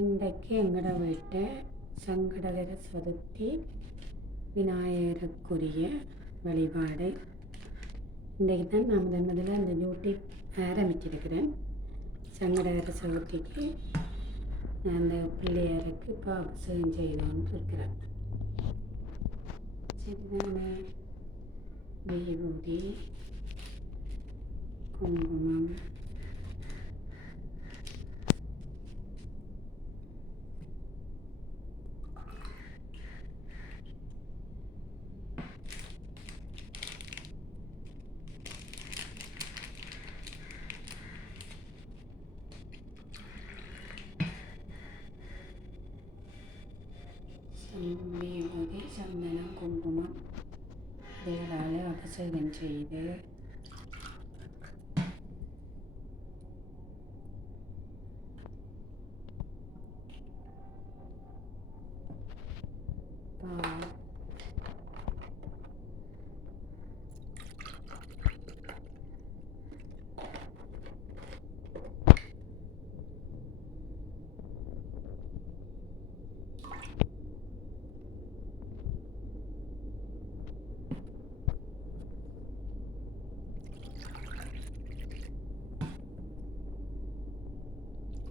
இன்றைக்கு எங்களோட வீட்டை சங்கடகர சதுர்த்தி விநாயகருக்குரிய வழிபாடு. இன்றைக்கு தான் நான் முதன் முதல்ல அந்த யூடியூப் ஆரம்பிச்சிருக்கிறேன். சங்கடகர சதுர்த்திக்கு நான் அந்த பிள்ளையாருக்கு இப்போ அபிஷேகம் செய்யணும்னு இருக்கிறேன். சரிதானே விபூதி குங்குமம் వినియోగించి చందనం కుంకుమ దీపాలు అపసరించి ఇది పాలు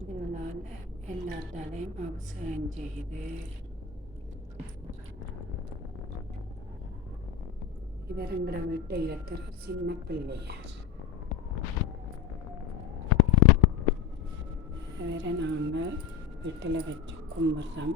இதனால் எல்லாத்தாலையும் அவசியம் செய்து. இவருங்கிற வீட்டை இருக்கிற சின்ன பிள்ளையார். வேறு நாங்கள் வீட்டில் வச்சு கும்பிட்றோம்.